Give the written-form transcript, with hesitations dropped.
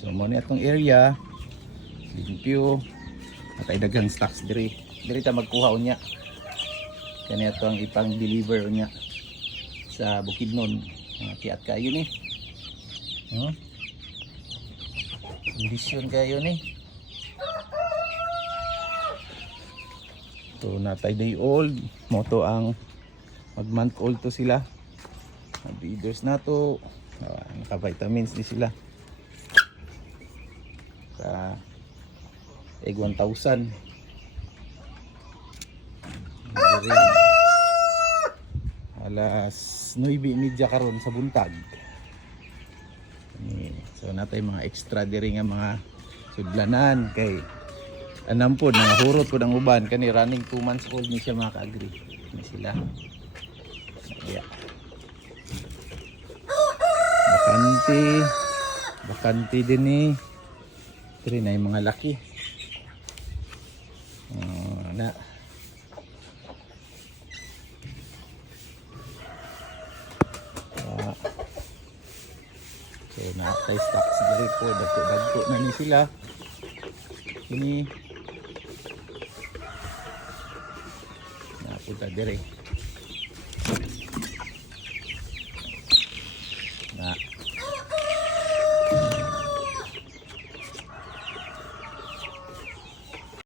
So mo ni atong area limpyo at ay daghang stocks diri ta magkuha unya kani ato ang ipang deliver unya sa Bukidnon. Kiat kayo ni kondisyon kayo ni so natay day old mo to ang mag month old to sila breeders na to naka vitamins di sila sa egg 1,000 alas 9:30 karon sa buntag. So natay mga extra diri nga mga sudlanan kay anam po nangahurot ko ang uban kani running 2 months old ni siya mga ka-agree ni sila. Yeah. Bakante din ni diri na yung mga laki. Na so nakay stocks diri po dagko na ni sila ini napunta diri